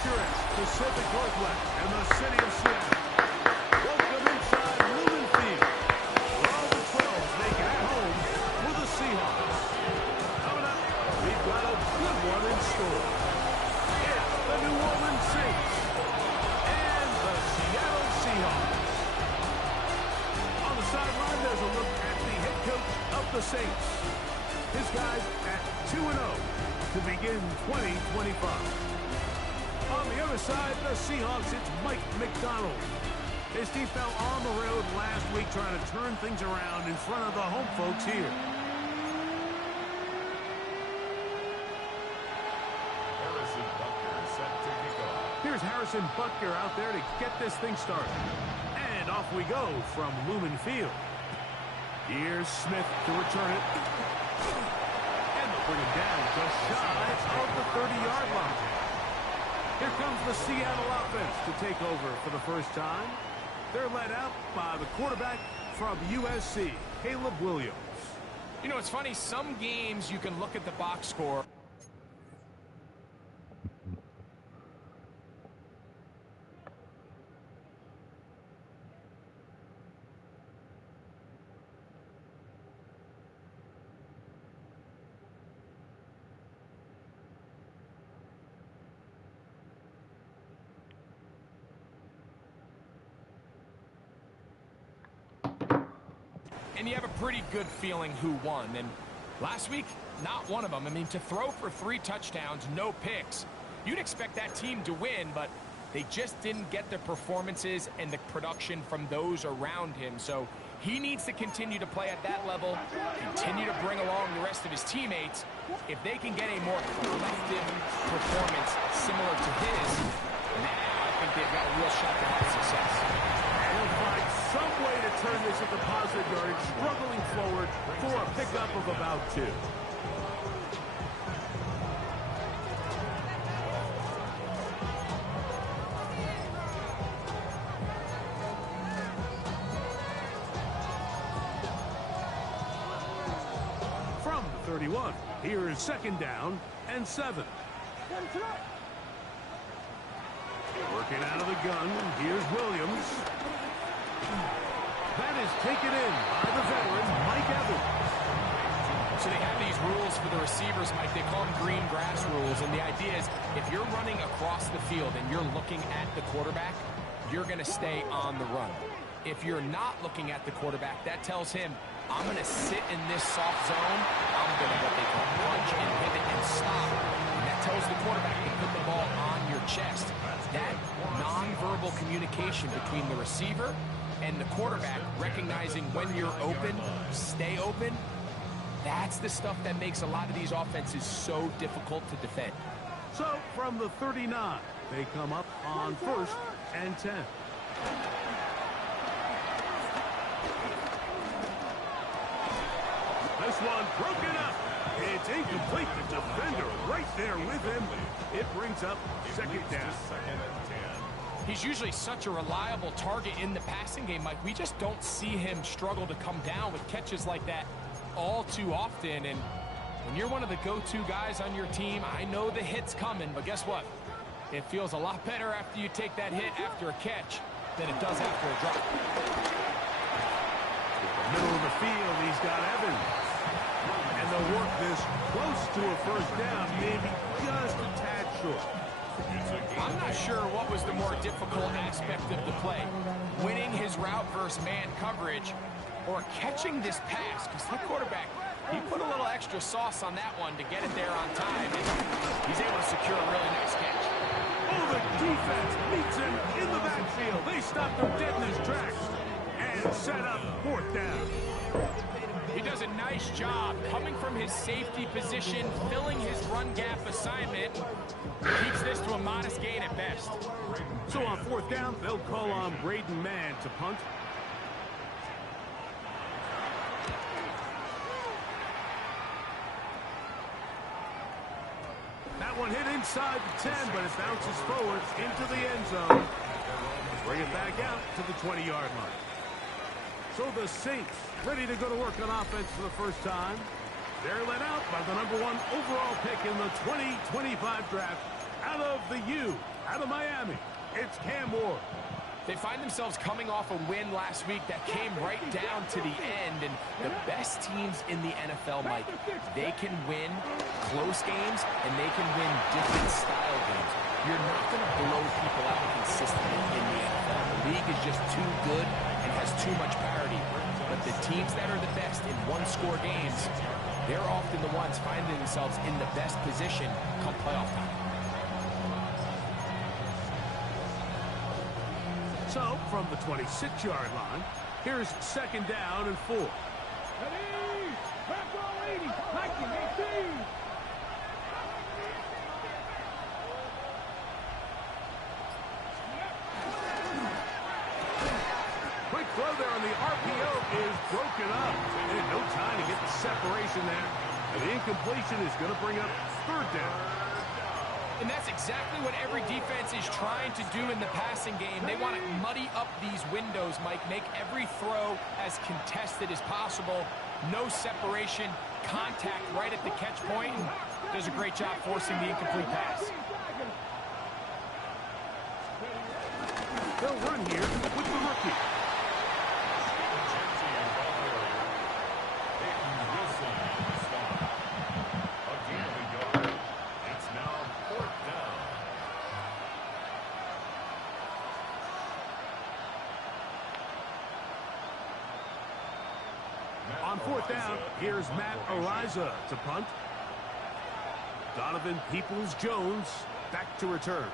picturesque Pacific Northwest and the city of Seattle. Welcome inside Lumen Field, where all the 12s make it at home with the Seahawks. Coming up, we've got a good one in store. It's the New Orleans Saints and the Seattle Seahawks. On the sideline, there's a look at the head coach of the Saints. His guys at 2-0 to begin 2025. On the other side, the Seahawks, it's Mike Macdonald. His team fell on the road last week trying to turn things around in front of the home folks here. Harrison Butker is set to kick off. Here's Harrison Butker out there to get this thing started. And off we go from Lumen Field. Here's Smith to return it. And they'll bring it down just shy of the 30-yard line. Here comes the Seattle offense to take over for the first time. They're led out by the quarterback from USC, Caleb Williams. You know, it's funny, some games you can look at the box score. And you have a pretty good feeling who won. And last week, not one of them. I mean, to throw for 3 touchdowns, no picks, you'd expect that team to win, but they just didn't get the performances and the production from those around him. So he needs to continue to play at that level, continue to bring along the rest of his teammates. If they can get a more collective performance similar to his, now I think they've got a real shot to have success. They'll find some way to turn this into positive yardage, struggling forward for a pickup of about 2. From 31, here is 2nd down and 7. Working out of the gun, here's Williams. That is taken in by the veteran, Mike Evans. So they have these rules for the receivers, Mike. They call them green grass rules. And the idea is if you're running across the field and you're looking at the quarterback, you're going to stay on the run. If you're not looking at the quarterback, that tells him, I'm going to sit in this soft zone. I'm going to what they call punch and pivot and stop. And that tells the quarterback to put the ball on your chest. That nonverbal communication between the receiver and the quarterback, recognizing when you're open, stay open, that's the stuff that makes a lot of these offenses so difficult to defend. So from the 39, they come up on 1st and 10. This one broken up. It's incomplete. The defender right there with him. It brings up 2nd down. He's usually such a reliable target in the passing game, Mike. We just don't see him struggle to come down with catches like that all too often. And when you're one of the go-to guys on your team, I know the hit's coming, but guess what? It feels a lot better after you take that hit after a catch than it does after a drop. Middle of the field, he's got Evans. And they'll work this close to a 1st down, maybe just a tad short. I'm not sure what was the more difficult aspect of the play. Winning his route versus man coverage or catching this pass. Because the quarterback, he put a little extra sauce on that one to get it there on time. And he's able to secure a really nice catch. Oh, the defense meets him in the backfield. They stopped him dead in his tracks and set up 4th down. He does a nice job coming from his safety position, filling his run gap assignment. Keeps this to a modest gain at best. So on 4th down, they'll call on Braden Mann to punt. That one hit inside the 10, but it bounces forward into the end zone. Bring it back out to the 20-yard line. So the Saints ready to go to work on offense for the first time. They're led out by the #1 overall pick in the 2025 draft, out of the U, out of Miami, it's Cam Ward. They find themselves coming off a win last week that came right down to the end, and the best teams in the NFL, Mike, they can win close games and they can win different style games. You're not going to blow people out consistently in the NFL. The league is just too good and has too much parity. But the teams that are the best in one-score games, they're often the ones finding themselves in the best position come playoff time. So, from the 26-yard line, here's 2nd down and 4. Ready, back row 80, 1918. Quick throw there on the RPO is broken up. And no time to get the separation there. And the incompletion is going to bring up 3rd down. And that's exactly what every defense is trying to do in the passing game. They want to muddy up these windows, Mike, make every throw as contested as possible. No separation, contact right at the catch point, and does a great job forcing the incomplete pass. They'll run here with the rookie. On 4th down, here's Matt Araiza to punt. Donovan Peoples-Jones back to return.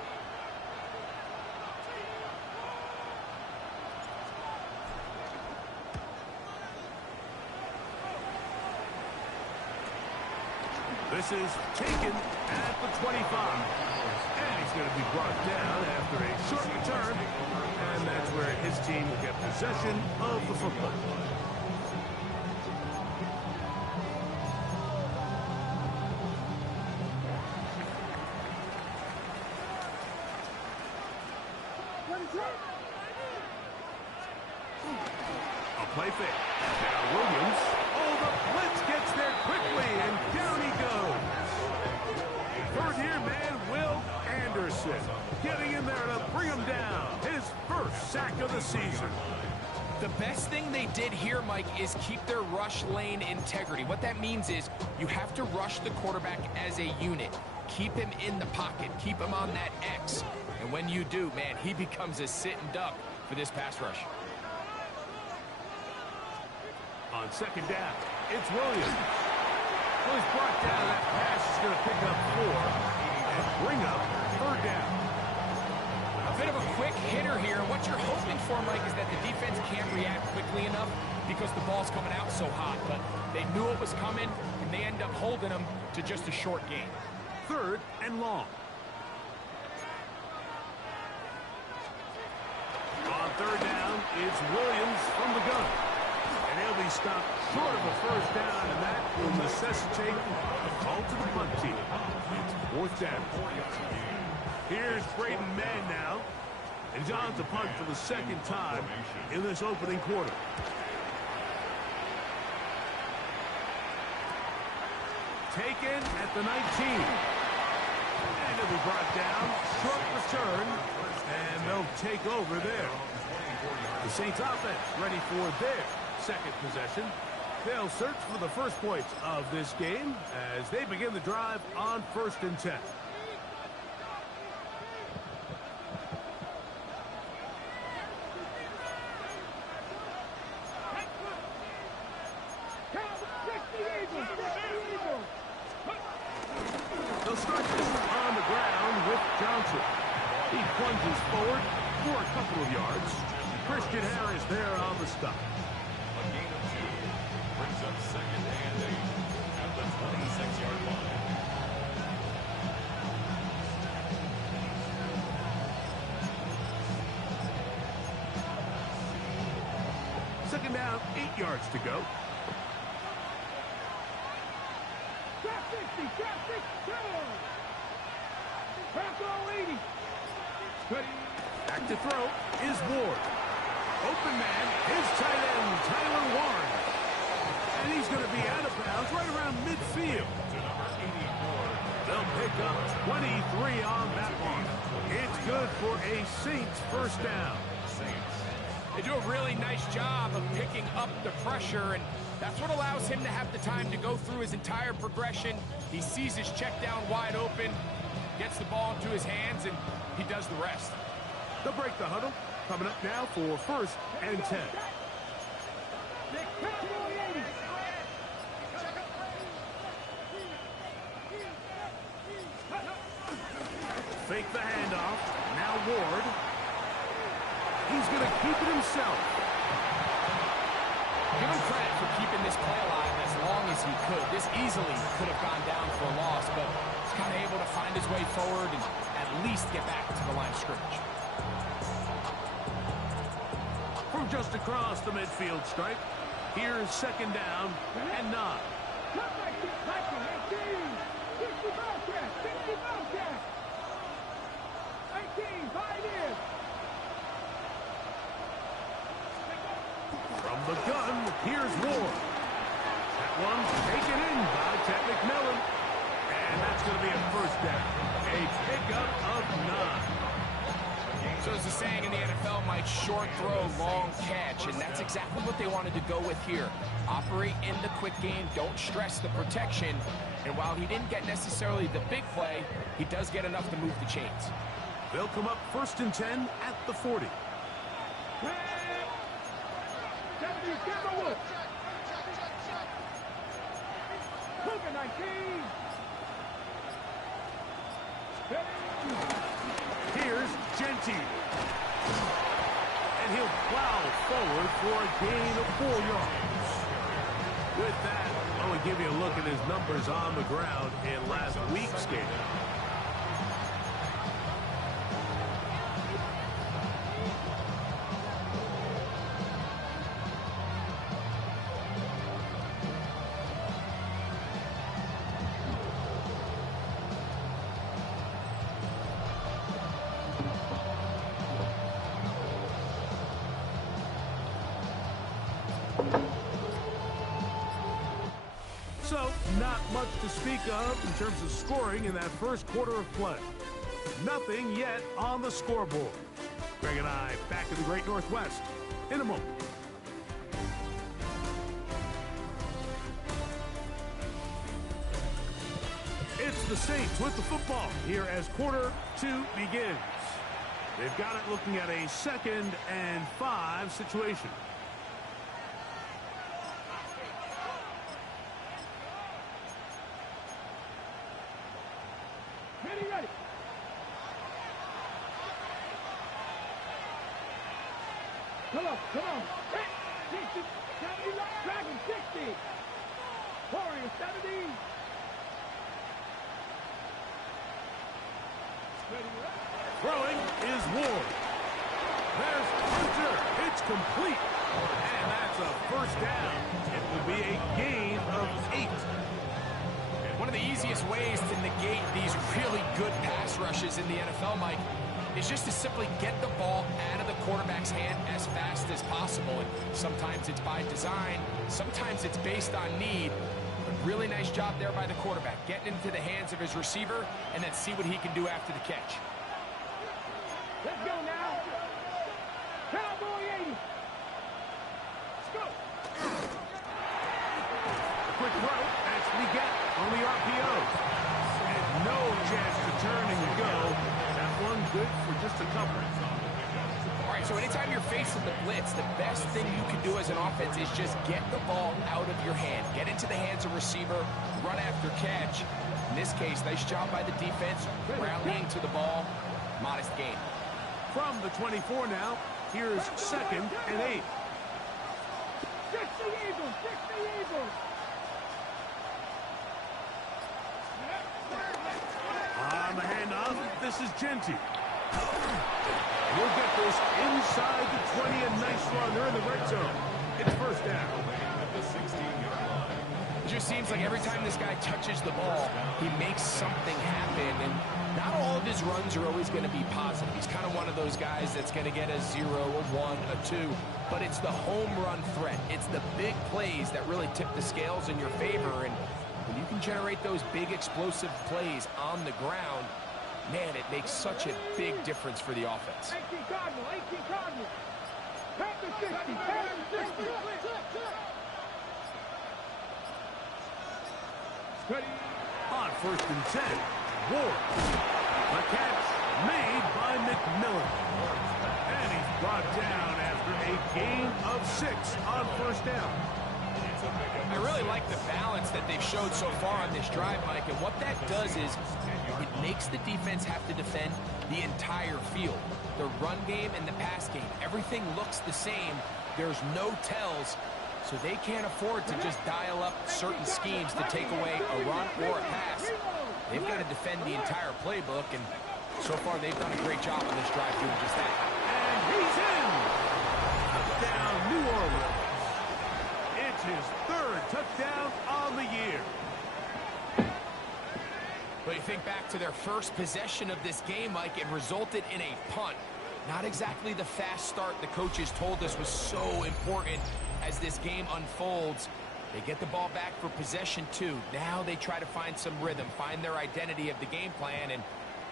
This is taken at the 25. And he's going to be brought down after a short return. And that's where his team will get possession of the football. A play fake. Now Williams. Oh, the blitz gets there quickly, and down he goes. 3rd-year man Will Anderson getting in there to bring him down. His 1st sack of the season. The best thing they did here, Mike, is keep their rush lane integrity. What that means is you have to rush the quarterback as a unit. Keep him in the pocket. Keep him on that X. And when you do, man, he becomes a sitting duck for this pass rush. On 2nd down, it's Williams. Well, he's brought down. That pass is going to pick up 4 and bring up 3rd down. A bit of a quick hitter here. What you're hoping for, Mike, is that the defense can't react quickly enough because the ball's coming out so hot. But they knew it was coming, and they end up holding them to just a short gain. 3rd and long. On 3rd down, it's Williams from the gun. And he'll be stopped short of a 1st down, and that will necessitate a call to the punt team. It's 4th down. Here's Braden Mann now. And John's to punt for the 2nd time in this opening quarter. Taken at the 19. And it'll be brought down. Short return. And they'll take over there. The Saints offense ready for their 2nd possession. They'll search for the first points of this game as they begin the drive on 1st and 10. They'll start this on the ground with Johnson. He plunges forward for a couple of yards. Christian Harris there on the stop. A gain of 2 brings up 2nd and 8 at the 26-yard line. 2nd down, 8 yards to go. Back to throw is Ward. Open man, his tight end, Tyler Warren. And he's going to be out of bounds right around midfield. To number 84, They'll pick up 23 on that one. It's good for a Saints first down. They do a really nice job of picking up the pressure, and that's what allows him to have the time to go through his entire progression. He sees his check down wide open, gets the ball into his hands, and he does the rest. They'll break the huddle. Coming up now for 1st and 10. Fake the handoff. Now Ward. He's going to keep it himself. Give him credit for keeping this play alive as long as he could. This easily could have gone down for a loss, but he's kind of able to find his way forward and at least get back to the line of scrimmage. From just across the midfield stripe, here's 2nd down and 9. From the gun, here's Ward. That one taken in by Ted McMillan. And that's going to be a 1st down. A pickup of 9. So as the saying in the NFL, Mike, short throw, long catch, and that's exactly what they wanted to go with here. Operate in the quick game, don't stress the protection, and while he didn't get necessarily the big play, he does get enough to move the chains. They'll come up 1st and 10 at the 40. Here's Gentile. And he'll plow forward for a gain of 4 yards. With that, I want to give you a look at his numbers on the ground in last week's game. So, not much to speak of in terms of scoring in that first quarter of play. Nothing yet on the scoreboard. Greg and I back in the Great Northwest in a moment. It's the Saints with the football here as quarter 2 begins. They've got it looking at a 2nd and 5 situation. Ready. Come on. 60, 70, Dragon 60. Warrior 70. Throwing is Ward. There's Hunter. It's complete. And that's a 1st down. It will be a gain of 8. One of the easiest ways to negate these really good pass rushes in the NFL, Mike, is just to simply get the ball out of the quarterback's hand as fast as possible. And sometimes it's by design, sometimes it's based on need. But really nice job there by the quarterback, getting into the hands of his receiver and then see what he can do after the catch. Let's go now. Cowboy 80. Let's go. Quick throw. That's Leggett on the RPO. And no chance to turn and go. That one good for just a couple. All right, so anytime you're facing the blitz, the best thing you can do as an offense is just get the ball out of your hand. Get into the hands of receiver, run after catch. In this case, nice job by the defense, rallying to the ball. Modest gain. From the 24 now, here's 2nd and 8. 60 Eagles. On the handoff, this is Gentile. We'll get this inside the 20, a nice run. They're in the red zone. It's 1st down. At the 16-yard line. It just seems like every time this guy touches the ball, he makes something happen. And not all of his runs are always going to be positive. He's kind of one of those guys that's going to get a 0, a 1, a 2. But it's the home run threat. It's the big plays that really tip the scales in your favor. And in When you can generate those big explosive plays on the ground, man, it makes such a big difference for the offense. 18 Cardinal, 18 Cardinal. Pass the 60, pass the 60. Steady. On 1st and 10, Ward. The catch made by McMillan. And he's brought down after a gain of 6 on 1st down. I really like the balance that they've showed so far on this drive, Mike, and what that does is it makes the defense have to defend the entire field. The run game and the pass game, everything looks the same. There's no tells, so they can't afford to just dial up certain schemes to take away a run or a pass. They've got to defend the entire playbook, and so far they've done a great job on this drive doing just that. And he's in! Touchdown, New Orleans. It's his 3rd touchdown on the year. But you think back to their first possession of this game, Mike, it resulted in a punt. Not exactly the fast start the coaches told us was so important as this game unfolds. They get the ball back for possession 2. Now they try to find some rhythm, find their identity of the game plan, and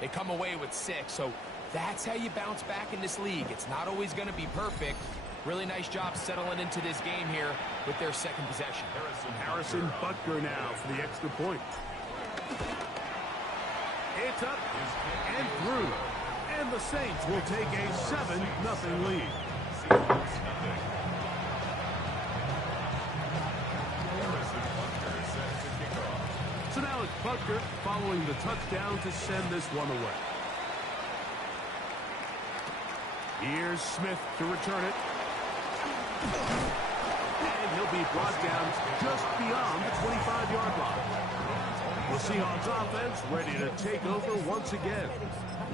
they come away with 6. So that's how you bounce back in this league. It's not always going to be perfect. Really nice job settling into this game here with their 2nd possession. Harrison Butker now for the extra point. It's up and through. And the Saints will take a 7-0 lead. So now it's Butker following the touchdown to send this one away. Here's Smith to return it. And he'll be brought down just beyond the 25-yard line. The Seahawks offense ready to take over once again.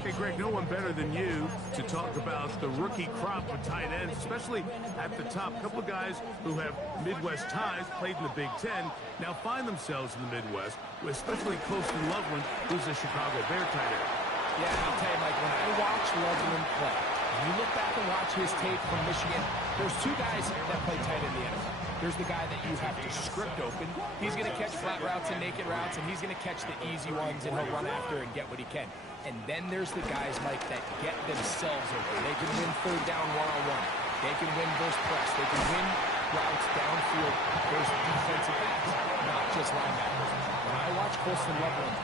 Hey, Greg, no one better than you to talk about the rookie crop of tight ends, especially at the top. A couple of guys who have Midwest ties, played in the Big Ten, now find themselves in the Midwest, especially Colston Loveland, who's a Chicago Bear tight end. Yeah, I'll tell you, Mike, when I watch Loveland play, when you look back and watch his tape from Michigan, there's 2 guys that play tight in the NFL. There's the guy that you have to script open. He's going to catch flat routes and naked routes, and he's going to catch the easy ones, and he'll run after and get what he can. And then there's the guys, Mike, that get themselves open. They can win 3rd down one-on-one. They can win versus press. They can win routes downfield versus defensive backs, not just linebackers. When I watch Colston Loveland,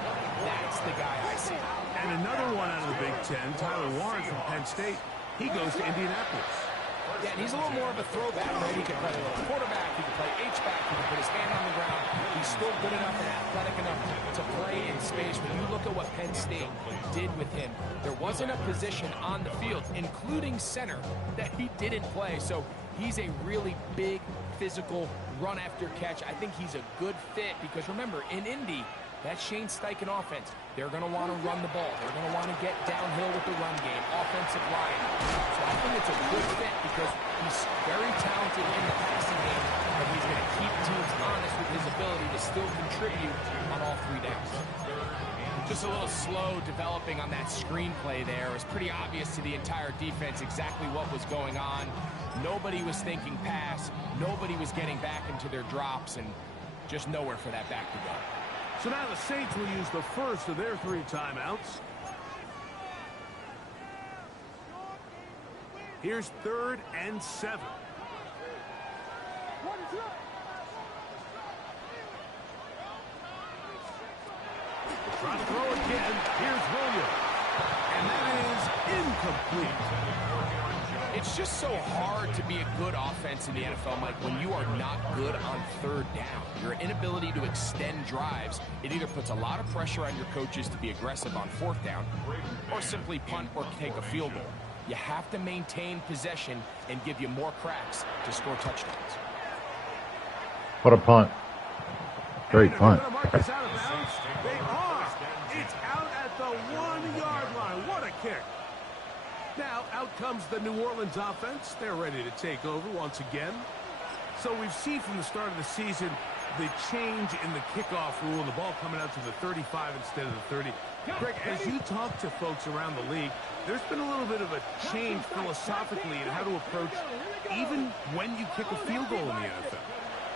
that's the guy I see. And another one out of the Big Ten, Tyler Warren from Penn State. He goes to Indianapolis. Yeah, and he's a little more of a throwback, right? He can play a little quarterback, he can play H-back, he can put his hand on the ground. He's still good enough and athletic enough to play in space. When you look at what Penn State did with him, there wasn't a position on the field, including center, that he didn't play. So he's a really big, physical, run-after-catch. I think he's a good fit because, remember, in Indy, that Shane Steichen offense, they're going to want to run the ball. They're going to want to get downhill with the run game, offensive line. So I think it's a good fit because he's very talented in the passing game, but he's going to keep teams honest with his ability to still contribute on all 3 downs. Just a little slow developing on that screenplay there. It was pretty obvious to the entire defense exactly what was going on. Nobody was thinking pass. Nobody was getting back into their drops, and just nowhere for that back to go. So now the Saints will use the first of their 3 timeouts. Here's 3rd and 7. Trying to throw again. Here's Williams. And that is incomplete. It's just so hard to be a good offense in the NFL, Mike, when you are not good on 3rd down. Your inability to extend drives, it either puts a lot of pressure on your coaches to be aggressive on 4th down or simply punt or take a field goal. You have to maintain possession and give you more cracks to score touchdowns. What a punt. Great punt. Marcus out of bounds. They are. It's out at the 1-yard line. What a kick. Now, out comes the New Orleans offense. They're ready to take over once again. So we've seen from the start of the season the change in the kickoff rule, the ball coming out to the 35 instead of the 30. Greg, as you talk to folks around the league, there's been a little bit of a change philosophically in how to approach even when you kick a field goal in the NFL.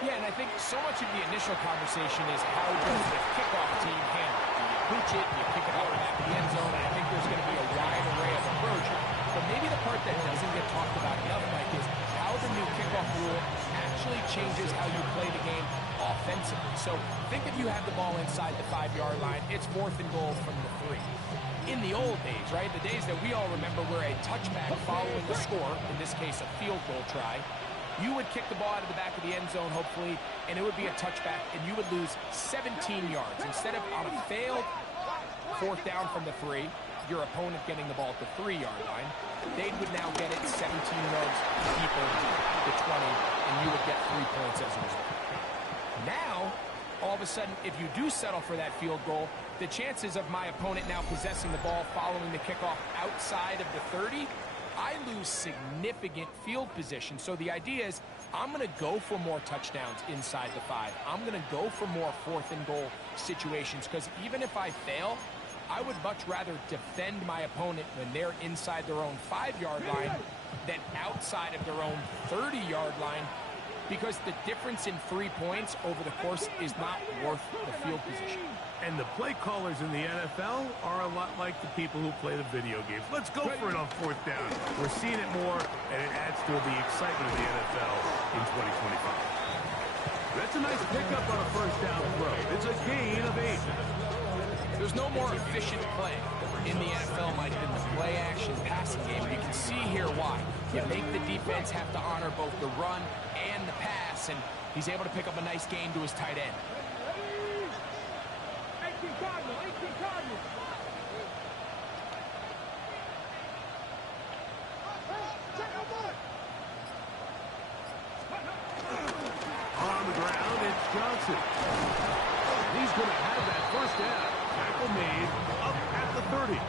Yeah, and I think so much of the initial conversation is how does the kickoff team handle it? Do you pooch it? Do you kick it out back to the end zone? And I think there's going to be a wide array of approach. But maybe the part that doesn't get talked about enough, Mike, is how the new kickoff rule actually changes how you play the game offensively. So think if you have the ball inside the 5-yard line, it's 4th and goal from the 3. In the old days, right, the days that we all remember where a touchback following a score, in this case a field goal try, you would kick the ball out of the back of the end zone, hopefully, and it would be a touchback, and you would lose 17 yards. Instead of on a failed 4th down from the 3, your opponent getting the ball at the 3-yard line, they would now get it 17 yards deeper, the 20, and you would get 3 points as a result. Now, all of a sudden, if you do settle for that field goal, the chances of my opponent now possessing the ball following the kickoff outside of the 30, I lose significant field position. So the idea is I'm going to go for more touchdowns inside the 5. I'm going to go for more 4th and goal situations, because even if I fail, I would much rather defend my opponent when they're inside their own 5-yard line than outside of their own 30-yard line, because the difference in 3 points over the course is not worth the field position. And the play callers in the NFL are a lot like the people who play the video games. Let's go for it on 4th down. We're seeing it more, and it adds to the excitement of the NFL in 2025. That's a nice pickup on a 1st down throw. It's a gain of 8. There's no more efficient play in the NFL, Mike, than the play-action passing game. You can see here why. You make the defense have to honor both the run and the pass, and he's able to pick up a nice gain to his tight end. 18 Cardinals, 18 Cardinals. On the ground, it's Johnson. He's going to have that 1st down. Tackle made up at the 30.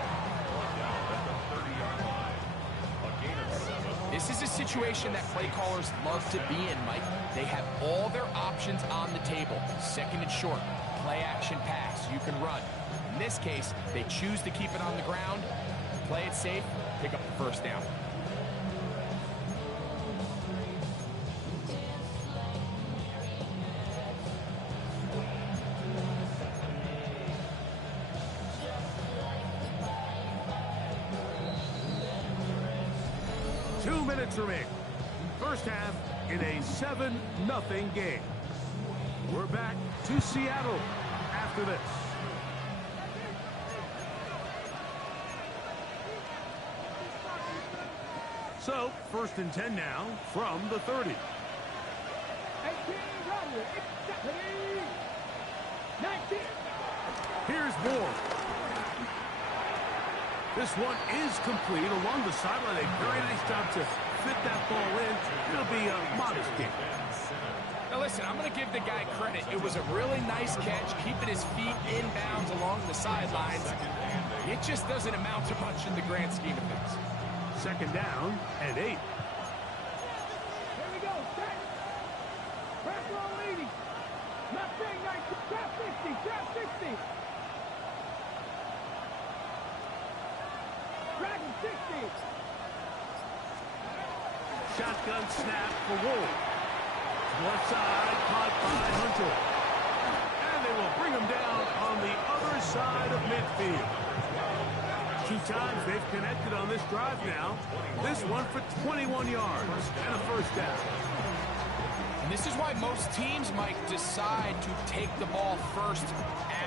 This is a situation that play callers love to be in, Mike. They have all their options on the table. 2nd and short, play action pass, you can run. In this case, they choose to keep it on the ground, play it safe, pick up the 1st down. Remaining. 1st half in a 7-0 game. We're back to Seattle after this. So, 1st and 10 now from the 30. 18 Cardinals, 19. Here's Moore. This one is complete along the sideline. A very nice job to fit that ball in. It'll be a modest game. Now listen, I'm going to give the guy credit. It was a really nice catch, keeping his feet in bounds along the sidelines. It just doesn't amount to much in the grand scheme of things. 2nd down and 8. Here we go, set. Press roll leading. Not saying 19. Trap 60, trap 60. Dragon 60. Shotgun snap for Wolf. Left side, caught by Hunter. And they will bring him down on the other side of midfield. 2 times they've connected on this drive now. This one for 21 yards and a 1st down. And this is why most teams might decide to take the ball first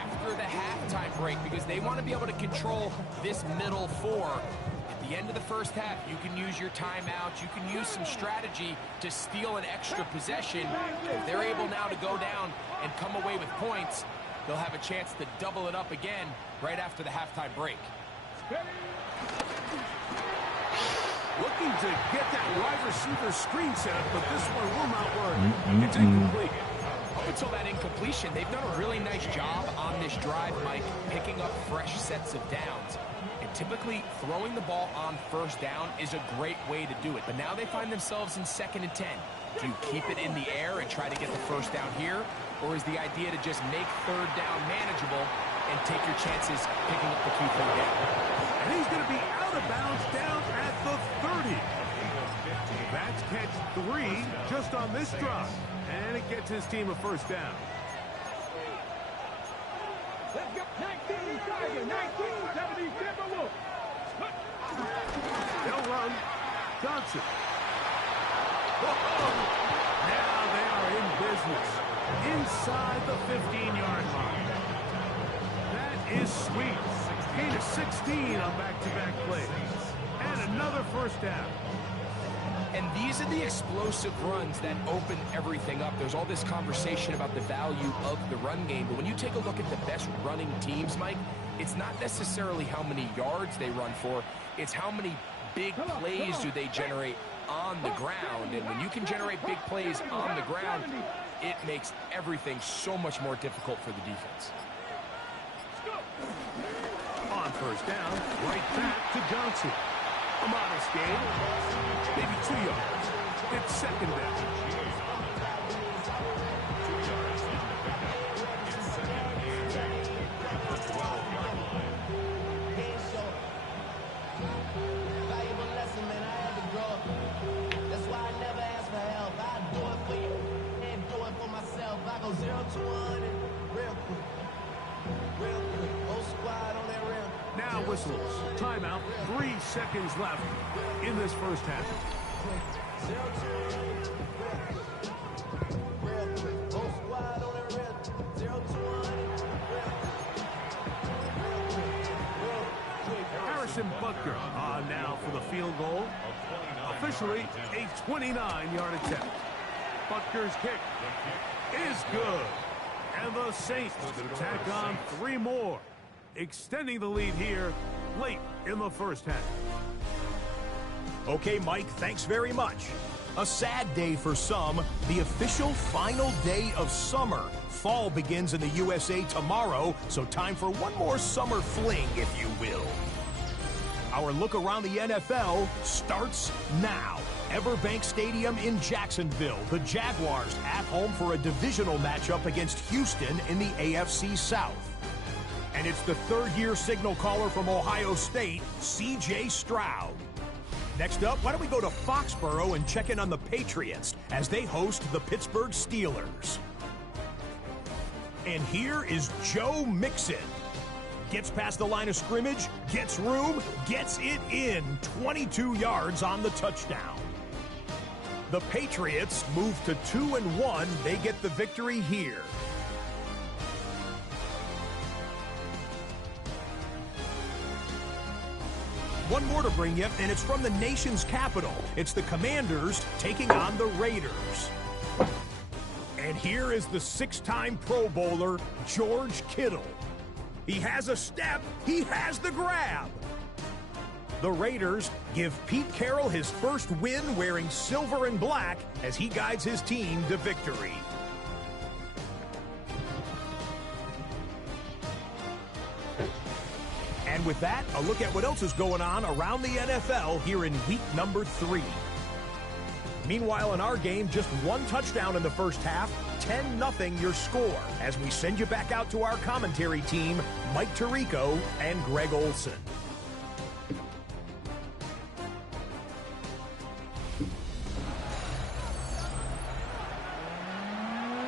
after the halftime break, because they want to be able to control this middle 4. At the end of the 1st half, you can use your timeouts, you can use some strategy to steal an extra possession. If they're able now to go down and come away with points, they'll have a chance to double it up again right after the halftime break. Looking to get that wide receiver screen set up, but this one will not work. It's incomplete. Up until that incompletion, they've done a really nice job on this drive, Mike, picking up fresh sets of downs. And typically, throwing the ball on 1st down is a great way to do it. But now they find themselves in 2nd and 10. Do you keep it in the air and try to get the 1st down here? Or is the idea to just make 3rd down manageable and take your chances picking up the key 3rd down? And he's going to be out of bounds down at the 30. That's catch 3 just on this drive. And And it gets his team a first down. Let's go. 19 Tiger, 19 70 Timberwolves. They'll run. Johnson. Whoa. Now they are in business. Inside the 15-yard line. That is sweet. Gain of 16 on back-to-back plays. And another first down. And these are the explosive runs that open everything up. There's all this conversation about the value of the run game, but when you take a look at the best running teams, Mike, it's not necessarily how many yards they run for, it's how many big plays do they generate on the ground. And when you can generate big plays on the ground, it makes everything so much more difficult for the defense. On first down, right back to Johnson. A modest gain, maybe 2 yards. It's second down. Valuable lesson, man. I had to grow up. That's why I never ask for help. I do it for you and do it for myself. I go 0 to 100 real quick. Real quick. Whole squad on that rail. Now whistles. Timeout. 3 seconds left in this first half. 0 to 100 real quick. Whole squad on that rail. 0 to 100 real quick. Harrison Butker on now for the field goal. Officially a 29-yard attempt. Butker's kick is good. And the Saints tack on 3 more, extending the lead here late in the first half. Okay, Mike, thanks very much. A sad day for some, the official final day of summer. Fall begins in the USA tomorrow, so time for one more summer fling, if you will. Our look around the NFL starts now. Everbank Stadium in Jacksonville. The Jaguars at home for a divisional matchup against Houston in the AFC South. And it's the third-year signal caller from Ohio State, C.J. Stroud. Next up, why don't we go to Foxborough and check in on the Patriots as they host the Pittsburgh Steelers. And here is Joe Mixon. Gets past the line of scrimmage, gets room, gets it in. 22 yards on the touchdown. The Patriots move to 2-1. They get the victory here. One more to bring you, and it's from the nation's capital. It's the Commanders taking on the Raiders. And here is the 6-time Pro Bowler, George Kittle. He has a step. He has the grab. The Raiders give Pete Carroll his first win wearing silver and black as he guides his team to victory. And with that, a look at what else is going on around the NFL here in week number 3. Meanwhile, in our game, just 1 touchdown in the first half, 10-0 your score, as we send you back out to our commentary team, Mike Tirico and Greg Olson.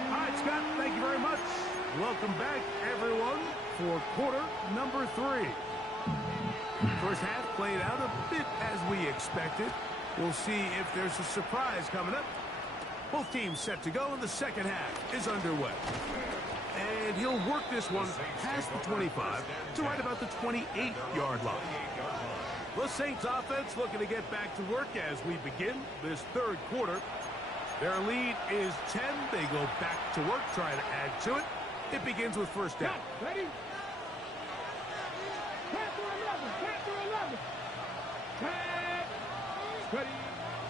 All right, Scott, thank you very much. Welcome back, everyone, for quarter number 3. First half played out a bit as we expected. We'll see if there's a surprise coming up. Both teams set to go, and the second half is underway. And he'll work this one past the 25 to right about the 28-yard line. The Saints offense looking to get back to work as we begin this third quarter. Their lead is 10. They go back to work, trying to add to it. It begins with first down. Ready? Panther 11, Panther 11. Tag. Ready.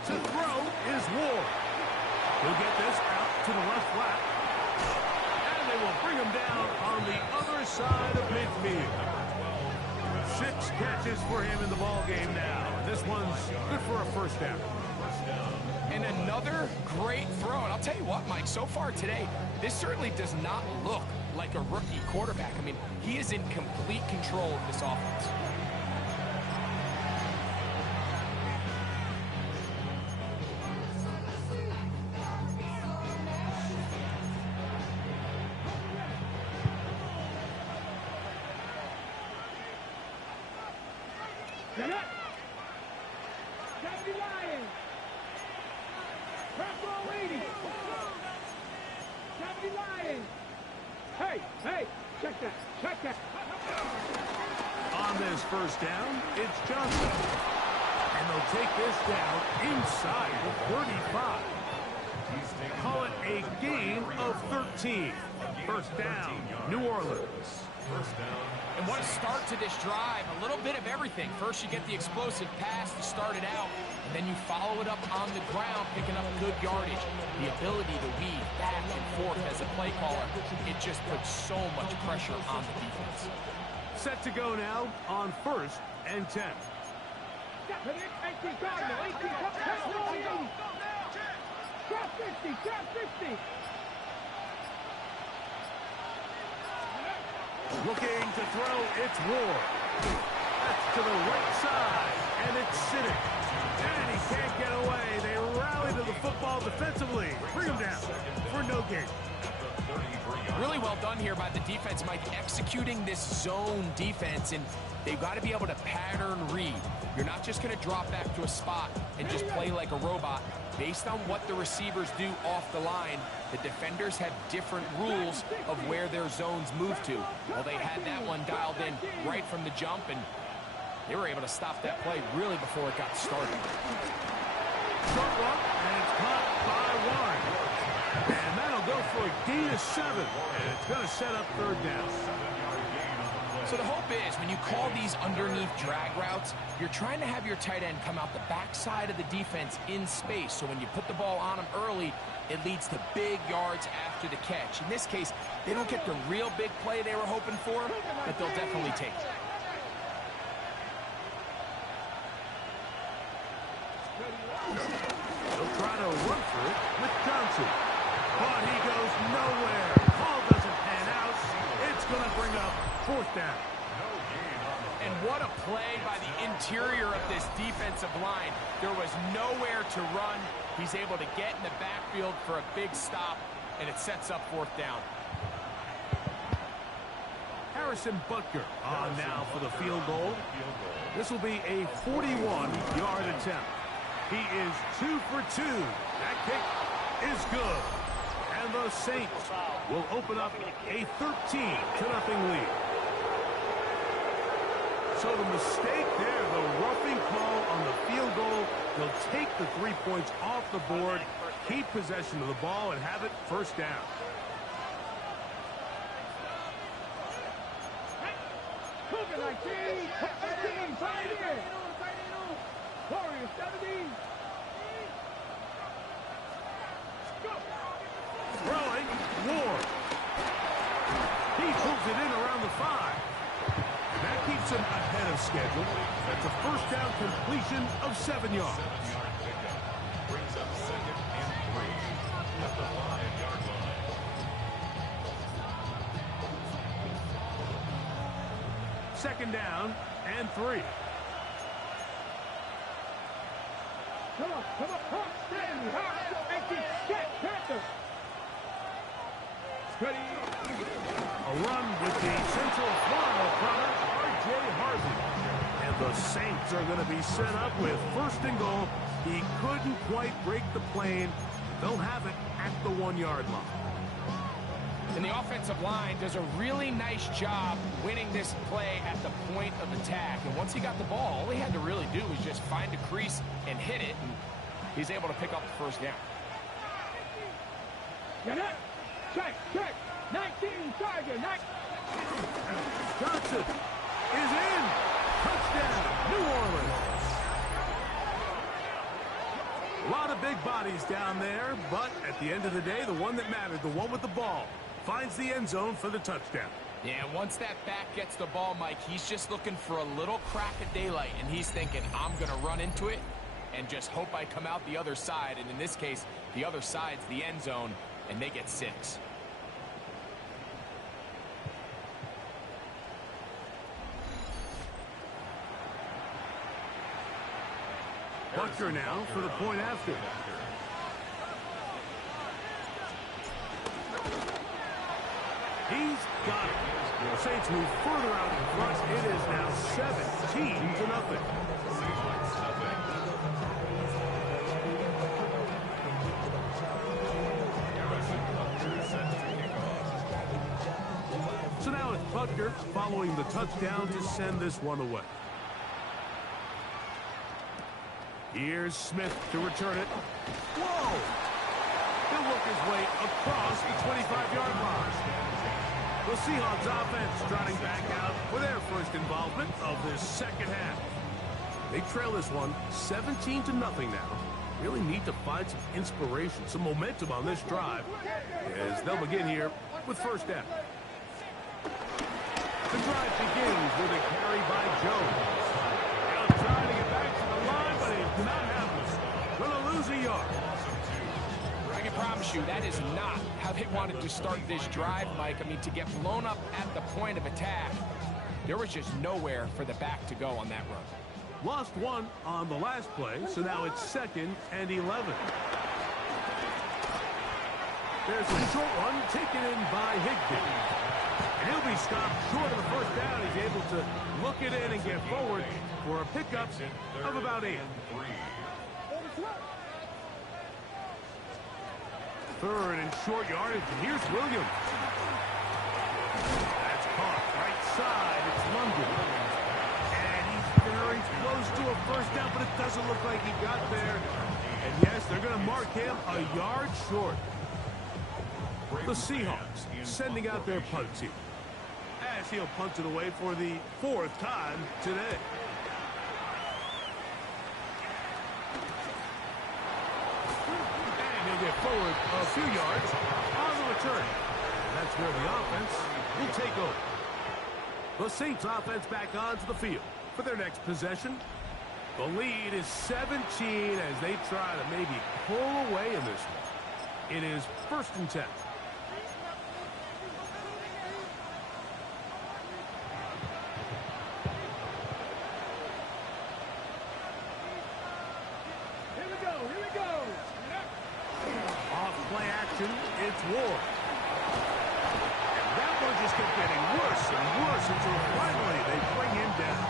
To throw is Ward. He'll get this out to the left flat. And they will bring him down on the other side of midfield. 6 catches for him in the ball game now. This one's good for a first down. And another great throw. And I'll tell you what, Mike, so far today, this certainly does not look like a rookie quarterback. I mean, he is in complete control of this offense. Get up. 70 Lions. Press roll 80. 70 Lions. Hey, check that. On this first down, it's Johnson. And they'll take this down inside the 35. Call it a gain of 13. First down, New Orleans. And what a start to this drive. A little bit of everything. First, you get the explosive pass to start it out, and then you follow it up on the ground, picking up good yardage. The ability to weave back and forth as a play caller, it just puts so much pressure on the defense. Set to go now on 1st and 10. Step it in. 18 Cardinal. 18 press roll 80. Drop 50. Looking to throw, it's Ward. That's to the right side, and it's sitting. And he can't get away. They rally to the football defensively. Bring him down for no gain. Really well done here by the defense, Mike, executing this zone defense, and they've got to be able to pattern read. You're not just going to drop back to a spot and just play like a robot. Based on what the receivers do off the line, the defenders have different rules of where their zones move to. Well, they had that one dialed in right from the jump, and they were able to stop that play really before it got started. Short one, and it's caught by Warren. And that'll go for a gain of 7. And it's going to set up 3rd down. So the hope is when you call these underneath drag routes, you're trying to have your tight end come out the backside of the defense in space. So when you put the ball on him early, it leads to big yards after the catch. In this case, they don't get the real big play they were hoping for, but they'll definitely take it. They'll try to run for it with Johnson. But he goes nowhere. Ball doesn't pan out. It's going to bring up 4th down. And what a play by the interior of this defensive line. There was nowhere to run. He's able to get in the backfield for a big stop, and it sets up 4th down. Harrison Butker on now for the field goal. This will be a 41-yard attempt. He is 2 for 2. That kick is good. And the Saints will open up a 13-0 lead. So the mistake there, the roughing call on the field goal, they'll take the 3 points off the board, keep possession of the ball, and have it 1st down. Cougar 19. 18. Pioneer. Warriors 17. Throwing, Ward. He moves it in around the 5. That keeps him ahead of schedule. That's a 1st down completion of 7 yards. Brings up 2nd and 3 at the 5-yard line. Second down and 3. Come on. Stanley. Hard. 18. Get Panther. Ready. A run with the Central Florida product, R.J. Harvey. And the Saints are going to be set up with 1st and goal. He couldn't quite break the plane. They'll have it at the 1-yard line. And the offensive line does a really nice job winning this play at the point of attack. And once he got the ball, all he had to really do was just find a crease and hit it. And he's able to pick up the 1st down. Get up. Check. 19. Tiger. Johnson is in. Touchdown, New Orleans. A lot of big bodies down there, but at the end of the day, the one that mattered, the one with the ball, finds the end zone for the touchdown. Yeah, once that back gets the ball, Mike, he's just looking for a little crack of daylight, and he's thinking, I'm going to run into it and just hope I come out the other side. And in this case, the other side's the end zone, and they get 6. Butker now for the point after. He's got it. The Saints move further out in front. It is now 17-0. So now it's Butker following the touchdown to send this one away. Here's Smith to return it. Whoa! He'll work his way across the 25-yard line. The Seahawks offense trotting back out for their first involvement of this second half. They trail this one 17-0 now. Really need to find some inspiration, some momentum on this drive as they'll begin here with first down. The drive begins with a carry by Jones. Now trying to get back to the line, but it's not happening. Going to lose a yard. I can promise you that is not how they wanted to start this drive, Mike. I mean, to get blown up at the point of attack, there was just nowhere for the back to go on that run. Lost one on the last play, so now it's 2nd and 11. There's a short one taken in by Higbee. And he'll be stopped short of the first down. He's able to look it in and get forward for a pickup of about 8. 3rd and short yardage. Here's Williams. That's caught right side. It's London. And he's very close to a first down, but it doesn't look like he got there. And yes, they're going to mark him a yard short. The Seahawks sending out their punt team, as he'll punt it away for the 4th time today. And he'll get forward a few yards on the return. That's where the offense will take over. The Saints offense back onto the field for their next possession. The lead is 17 as they try to maybe pull away in this one. It is 1st and 10. It's Ward. And that one just kept getting worse and worse until finally they bring him down.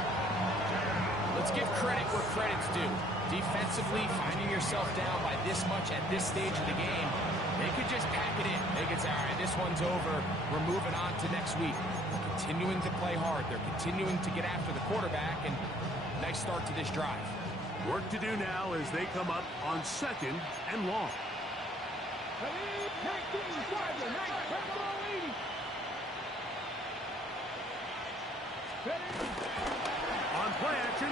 Let's give credit where credit's due. Defensively, finding yourself down by this much at this stage of the game, they could just pack it in. They could say, all right, this one's over. We're moving on to next week. They're continuing to play hard. They're continuing to get after the quarterback, and nice start to this drive. Work to do now as they come up on 2nd and long. On play action,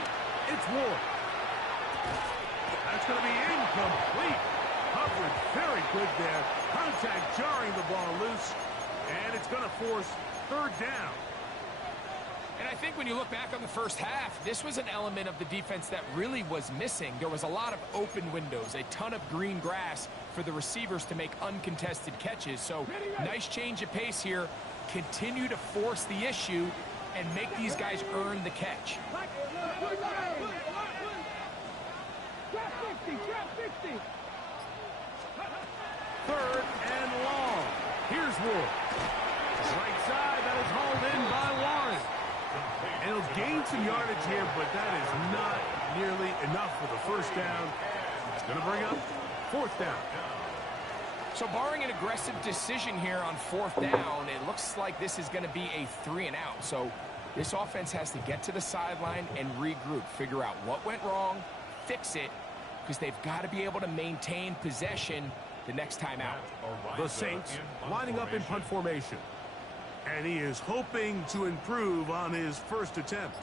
it's Ward. That's going to be incomplete. Coverage very good there. Contact jarring the ball loose, and it's going to force 3rd down. And I think when you look back on the first half, this was an element of the defense that really was missing. There was a lot of open windows, a ton of green grass for the receivers to make uncontested catches. So nice change of pace here. Continue to force the issue and make these guys earn the catch. Third and long. Here's Ward. Right side, that is hauled in by Warren. And he'll gain some yardage here, but that is not nearly enough for the first down. It's going to bring up 4th down. So barring an aggressive decision here on 4th down, it looks like this is going to be a 3 and out. So this offense has to get to the sideline and regroup, figure out what went wrong, fix it, because they've got to be able to maintain possession the next time out. The Saints lining up in punt formation. And he is hoping to improve on his first attempt.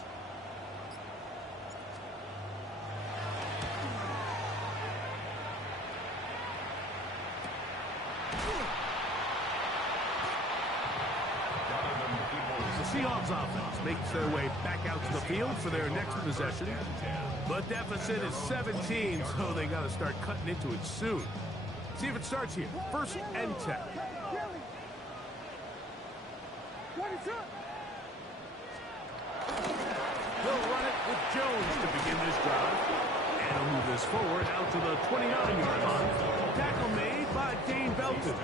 The Seahawks offense makes their way back out to the field for their next possession. The deficit is 17, so they got to start cutting into it soon. See if it starts here. 1st and 10. He'll run it with Jones to begin this drive. And he'll move this forward out to the 29-yard line. Tackle made by Dane Belton.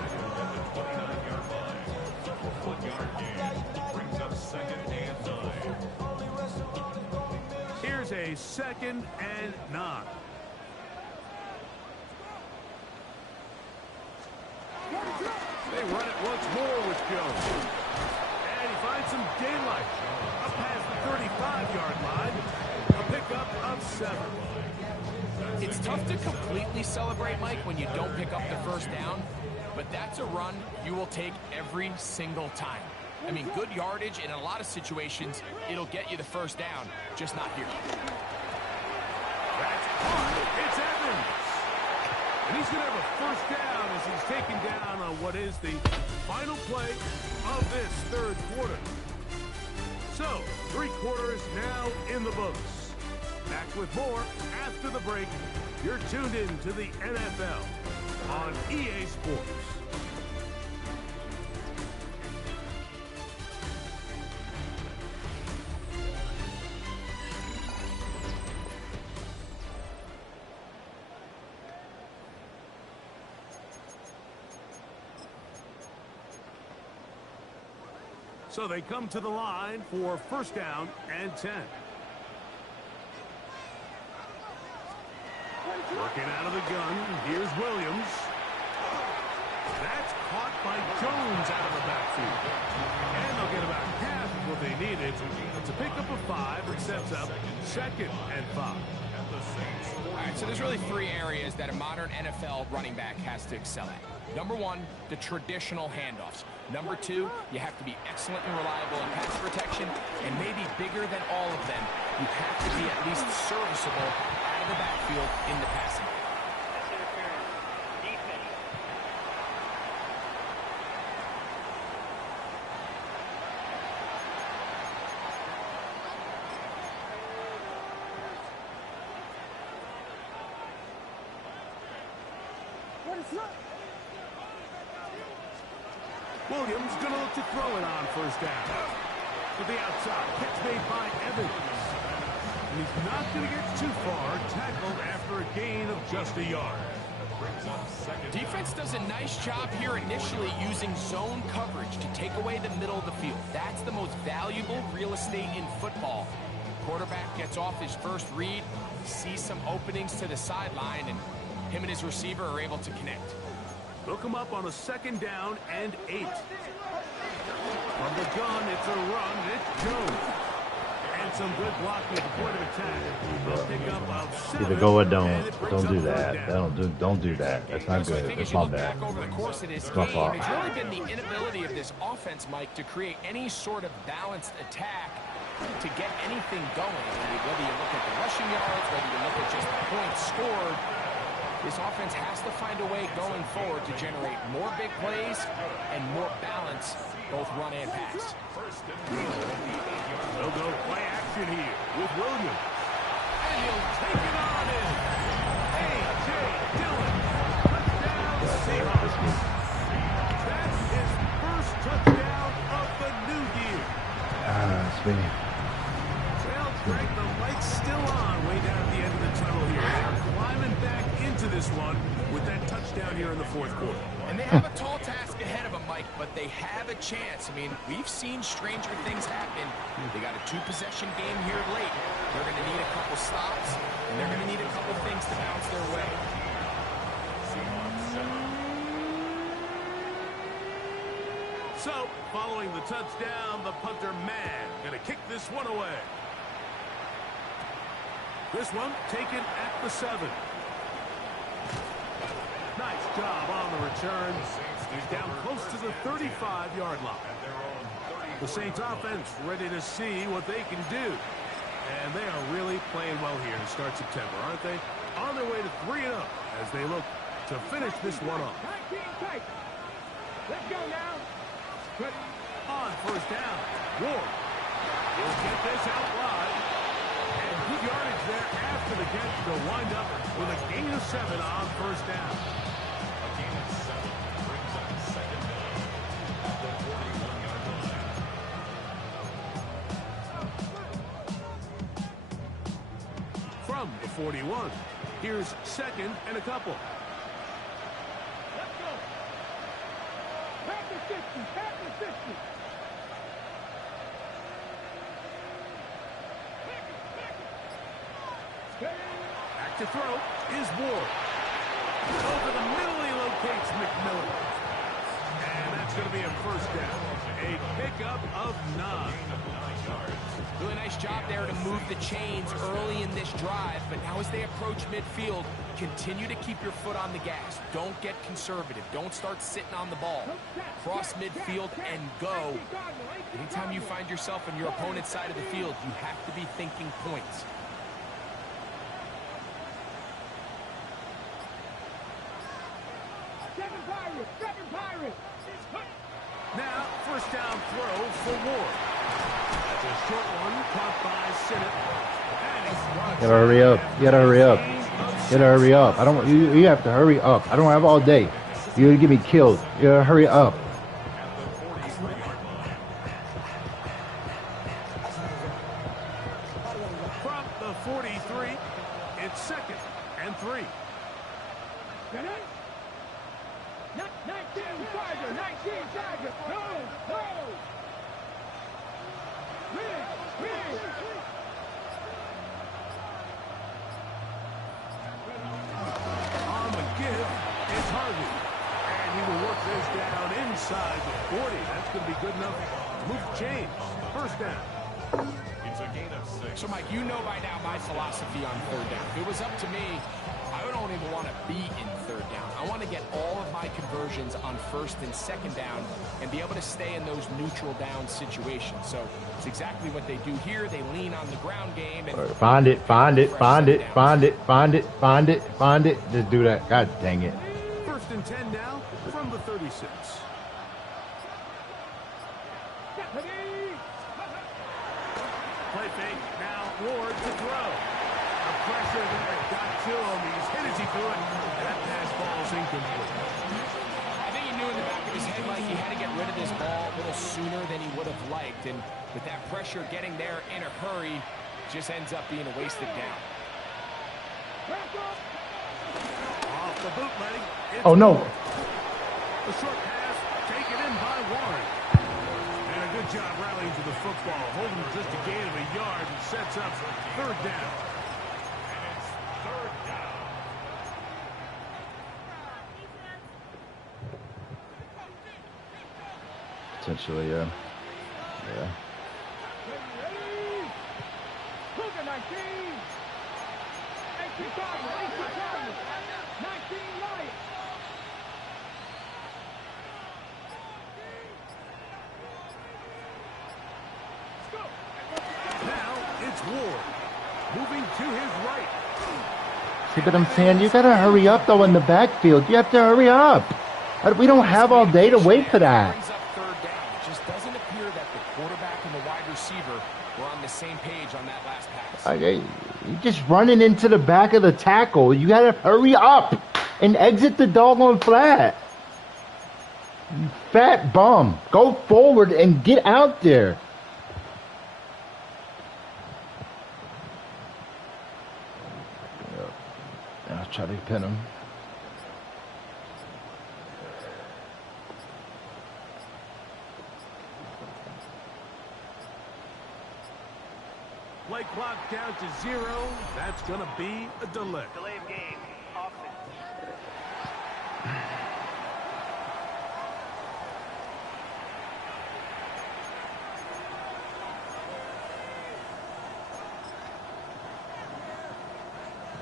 a 1-yard gain. Brings up second and 9. Here's a 2nd and 9. They run it once more with Jones. And he finds some daylight. Up past the 35-yard line. A pickup of 7. It's tough to completely celebrate, Mike, when you don't pick up the first down, but that's a run you will take every single time. I mean, good yardage in a lot of situations, it'll get you the first down, just not here. That's caught. It's Evans. And he's going to have a first down as he's taken down on what is the final play of this 3rd quarter. So, 3 quarters now in the books. Back with more after the break. You're tuned in to the NFL on EA Sports. So they come to the line for first down and 10. Working out of the gun. Here's Williams. That's caught by Jones out of the backfield. And they'll get about half of what they needed. It's a pickup of 5. It sets up 2nd and 5. All right, so there's really 3 areas that a modern NFL running back has to excel at. Number 1, the traditional handoffs. Number 2, you have to be excellent and reliable in pass protection. And maybe bigger than all of them, you have to be at least serviceable out of the backfield in the passing game. Williams going to look to throw it on first down. To the outside. Catch made by Evans. And he's not going to get too far. Tackled after a gain of just a yard. Defense does a nice job here initially using zone coverage to take away the middle of the field. That's the most valuable real estate in football. Quarterback gets off his first read, sees some openings to the sideline, and him and his receiver are able to connect. Look him up on a 2nd down and 8. From the gun, it's a run. It's Jones. And some good blocking at the point of attack. A pickup of 7. Either go or don't. And it brings Don't up do 3rd that. down. Don't do that. That's not So I good. think That's as you my look bad. back over the course of this It's my game, fault. it's really been the inability of this offense, Mike, to create any sort of balanced attack to get anything going. I mean, whether you look at the rushing yards, whether you look at just the points scored, this offense has to find a way going forward to generate more big plays and more balance, both run and pass. They'll go play action here with Williams. And he'll take it on in. A.J. Dillon. Touchdown, Seahawks. That's his first touchdown of the new year. It's me. Well, Greg, the light's still on way down at the end of the tunnel here. They're climbing back into this one with that touchdown here in the 4th quarter. And they have a tall task ahead of them, Mike, but they have a chance. I mean, we've seen stranger things happen. They got a 2-possession game here late. They're going to need a couple stops, and they're going to need a couple things to bounce their way. So, following the touchdown, the punter man going to kick this one away. This one taken at the 7. Nice job on the return. He's down close to the 35-yard line. The Saints offense ready to see what they can do. And they are really playing well here to start September, aren't they? On their way to 3-0 as they look to finish this one off. 19 tight. Let's go now. Good. On first down, Ward will get this out wide. And good yardage there after the catch to wind up with a gain of 7 on first down. A gain of 7 brings up second down at the 41-yard line. From the 41, here's 2nd and a couple. Let's go. Practice Back to throw is Ward. Over the middle, he locates McMillan. And that's going to be a first down. A pickup of 9. Really nice job there to move the chains early in this drive, but now as they approach midfield, continue to keep your foot on the gas. Don't get conservative. Don't start sitting on the ball. Cross midfield and go. Anytime you find yourself on your opponent's side of the field, you have to be thinking points. Now, first down throw for Ward. That's a short one, caught by Sinnott. Gotta hurry up. You gotta hurry up. You gotta hurry up. I don't. You have to hurry up. I don't have all day. You're gonna get me killed. You gotta hurry up. From the 43, it's 2nd and 3. 19 Tiger, 19 Tiger. No, no. On the give, it's Harvey. And he will work this down inside the 40. That's going to be good enough to move the chains. First down. It's a gain of 6. So, Mike, you know by now my philosophy on third down. If it was up to me, I don't even want to be in third down. I want to get all of my conversions on first and second down and be able to stay in those neutral down situations. So it's exactly what they do here. They lean on the ground game. And Find it. Find it. Find it. Find it. Find it. Find it. Find it. Just do that. God dang it. First and 10 now from the 36. Play fake. Now Ward to throw. The pressure there got to him. He's hit as he threw it. That pass ball's incomplete. I think he knew in the back of his head like he had to get rid of this ball a little sooner than he would have liked. And with that pressure getting there in a hurry, just ends up being a wasted down. Off the bootleg. Oh, no. A short pass taken in by Warren. And a good job rallying to the football. Holding just a gain of a yard and sets up third down. Essentially, yeah. Look at 19. 18 Tiger, 18 Tiger. 19 Lions. Now it's Ward. Moving to his right. See what I'm saying? You gotta hurry up, though, in the backfield. You have to hurry up. We don't have all day to wait for that. Brings up third down. It just doesn't appear that the quarterback and the wide receiver were on the same page on that last pass. You're just running into the back of the tackle. You gotta hurry up and exit the doggone flat. You fat bum. Go forward and get out there. I'll try to pin him. Play clock down to 0. That's going to be a delay. Delay of game. Offense.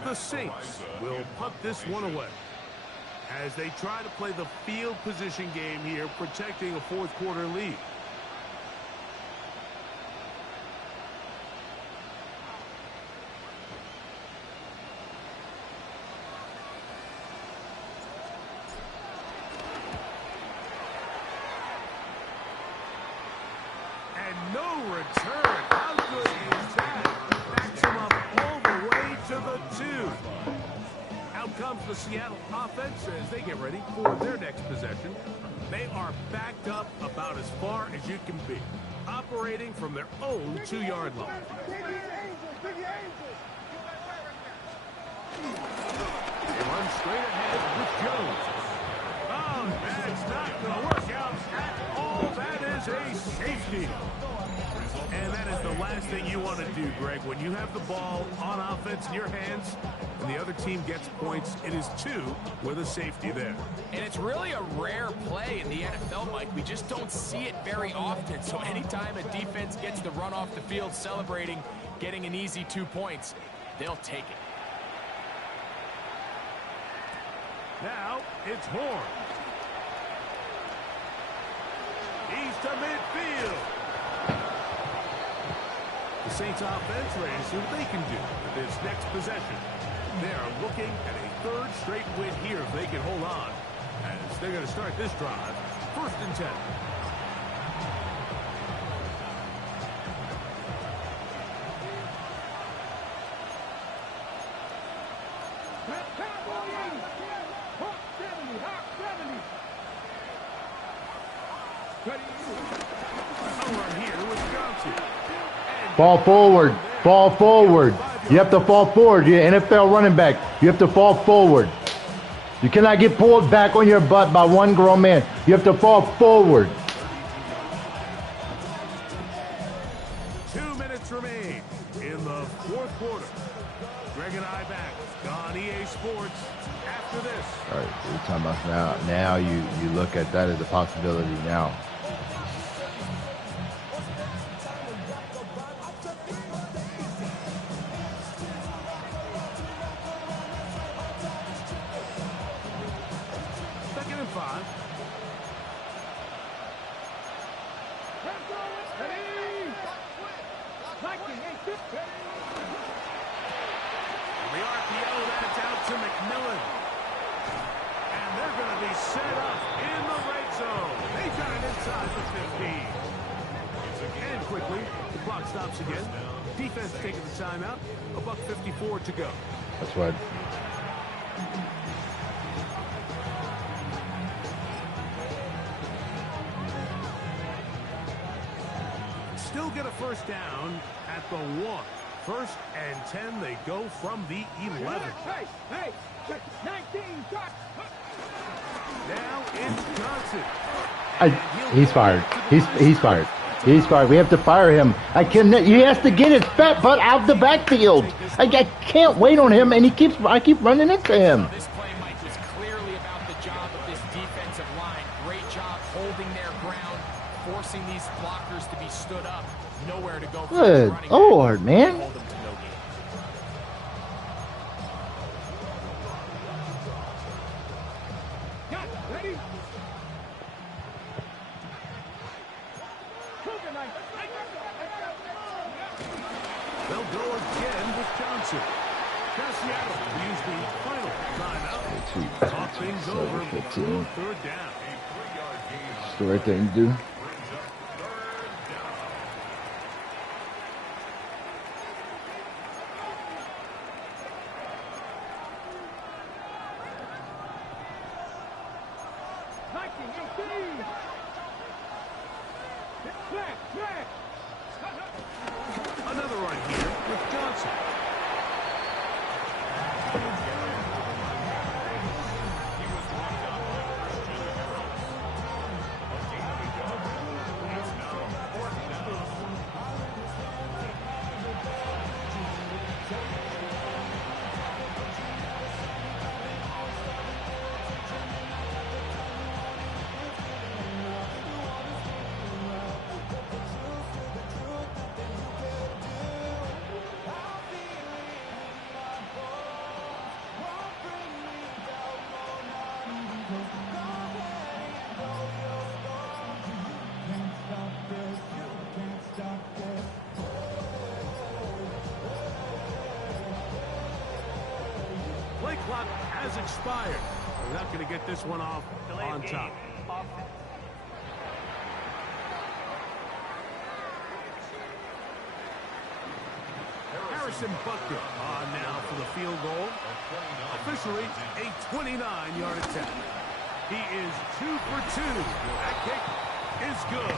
The Saints will punt this one away as they try to play the field position game here, protecting a fourth quarter lead. And no return. How good is that? Backs him up all the way to the 2. Out comes the Seattle offense as they get ready for their next possession. They are backed up about as far as you can be, operating from their own 2-yard line. They run straight ahead with Jones. Oh, man. That's not going to work out at all. That is a safety. And that is the last thing you want to do, Greg. When you have the ball on offense in your hands and the other team gets points, it is 2 with a safety there. And it's really a rare play in the NFL, Mike. We just don't see it very often. So anytime a defense gets to run off the field celebrating, getting an easy 2 points, they'll take it. Now it's Horn. He's to midfield. The Saints offense ready to see what they can do with this next possession. They are looking at a 3rd straight win here if they can hold on, as they're going to start this drive 1st and 10. Fall forward. Fall forward. You have to fall forward. You're an NFL running back. You have to fall forward. You cannot get pulled back on your butt by one grown man. You have to fall forward. 2 minutes remain in the 4th quarter. Greg and I back on EA Sports after this. All right, we're talking about now. Now you look at that as a possibility now. Stops again. Defense taking the timeout. $1:54 to go. That's right. Still get a 1st down at the 1. 1st and 10. They go from the 11. Hey, 19. Now it's Johnson. He's fired. He's fired. He's fired. We have to fire him. He has to get his fat butt out the backfield. I can't wait on him, and I keep running into him. This play, Mike, is clearly about the job of this defensive line. Great job holding their ground, forcing these blockers to be stood up. Nowhere to go. Good Lord, man. Hold them to no gain. Ready? They'll go again with Johnson. Seattle will use the final timeout. Talk things over before 3rd down. That's the right thing to do. Another run here with Johnson. Play clock has expired. We're not going to get this one off on top. Harrison Butker on now for the field goal. Officially a 29-yard attempt. He is 2 for 2. That kick is good.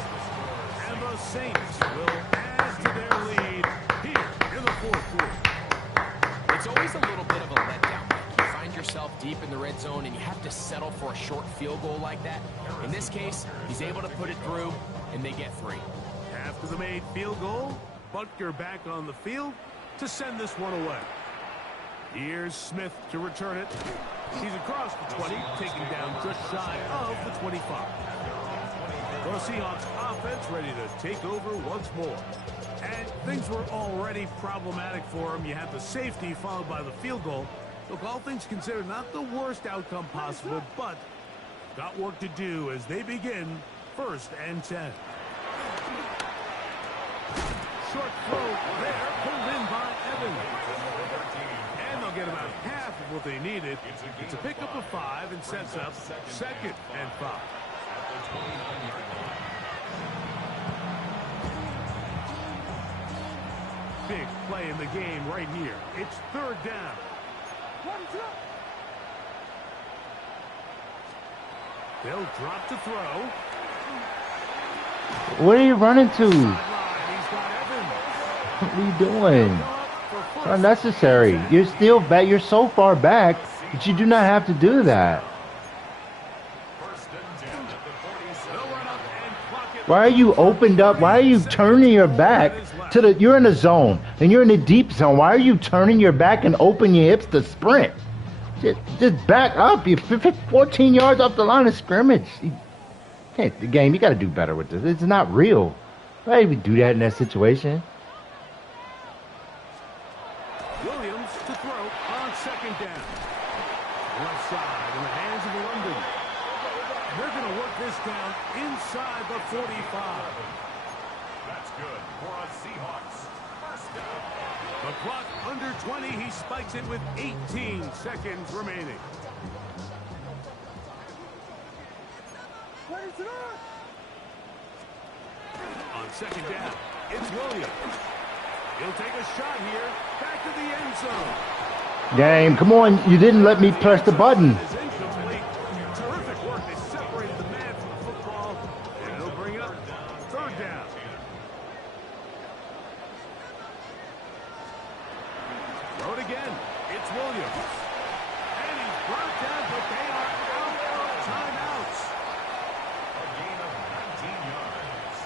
And the Saints will add to their lead here in the 4th quarter. It's always a little bit of a letdown. You find yourself deep in the red zone and you have to settle for a short field goal like that, in this case, he's able to put it through, and they get 3. After the made field goal, Butker back on the field to send this one away. Here's Smith to return it. He's across the 20, taking down just shy of the 25. The Seahawks offense ready to take over once more. And things were already problematic for him. You had the safety followed by the field goal. Look, all things considered, not the worst outcome possible, but got work to do as they begin 1st and 10. Short throw there, pulled in by Evans. And they'll get about half of what they needed. It's a pickup of 5 and sets up 2nd and 5. Big play in the game right here. It's 3rd down. They'll drop to throw. What are you running to? Sideline, he's got Evans. What are you doing? Unnecessary. You're still back. You're so far back that you do not have to do that. Why are you opened up? Why are you turning your back to the? You're in the zone and you're in the deep zone. Why are you turning your back and open your hips to sprint? Just back up. You're 14 yards off the line of scrimmage. The game, you got to do better with this. It's not real. Why do we do that in that situation? Williams to throw on 2nd down. Left side in the hands of London. They're going to work this down inside the 45. That's good for a Seahawks. 1st down. The clock under 20. He spikes it with 18 seconds remaining. On 2nd down, it's Williams. He'll take a shot here. Back to the end zone. Game, come on. You didn't let me press the button. Is incomplete. Terrific work. They separated the man from the football. And it'll bring up 3rd down. Throw it again. It's Williams. And he's brought down, but they are out of timeouts. A gain of 19 yards.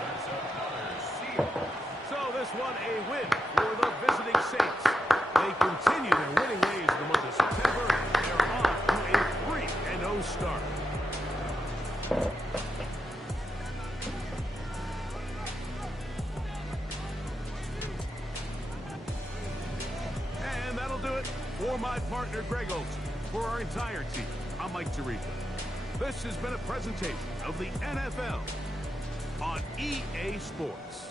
That's another Seahawks. So this one a win for the visiting Saints. They continue their winning ways in the month of September. They're off to a 3-0 start. And that'll do it for my partner Greg Olson. For our entire team, I'm Mike Tirico. This has been a presentation of the NFL on EA Sports.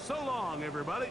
So long, everybody.